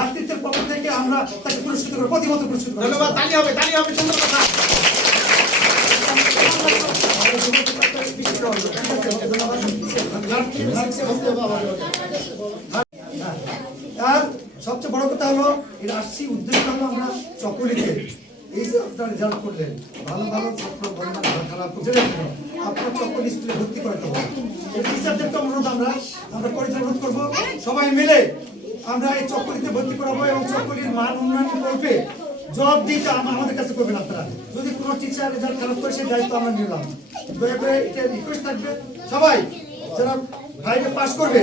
ভ্রাতৃত্বের পক্ষ থেকে আমরা তাকে পুরস্কৃত করব প্রতি বছর পুরস্কৃত ধন্যবাদ তালি হবে তালি হবে সুন্দর কথা। আর সবচেয়ে বড় কথা হলো এর আসছি উদ্দেশ্য হলো আমরা চকলিতে এই যে আপনারা রেজাল্ট করলেন ভালো ভালো ছাত্র ভালো ভালো খারাপ আপনার চকল স্কুলে ভর্তি করাতে হবে। টিচারদেরকে অনুরোধ আমরা আমরা পরিচালনা করব। সবাই মিলে আমরা এই চকলিতে ভর্তি করাবো এবং চকলির মান উন্নয়ন করবে। জবাব দিতে আম- আমাদের কাছে করবেন আপনারা। যদি কোনো টিচার রেজাল্ট খারাপ করে, সেই দায়িত্ব আমরা নিলাম। দয়া করে এটা রিকোয়েস্ট থাকবে। সবাই, যারা ফাইভে পাস করবে,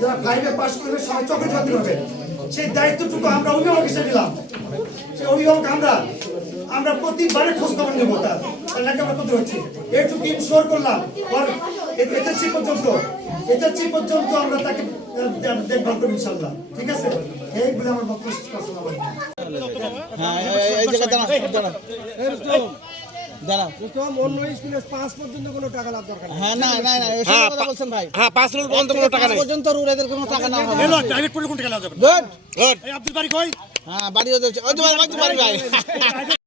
যারা ফাইভে পাস করবে, সবাই চকলেট বাতিল হবে সেই দায়িত্বটুকু আমরা অভিভাবক হিসেবে নিলাম। সেই অভিভাবক আমরা আমরা প্রতিবারে খোঁজ খবর নেব তার। লেখাপড়া করতে হচ্ছে। এইটুকু ইনশোর করলাম। এসএসসি পর্যন্ত। এসএসসি পর্যন্ত আমরা তাকে দেখভাল করব ইনশাল্লাহ ঠিক আছে? এই বলে আমার বক্তব্য শেষ করছি আমার। হ্যাঁ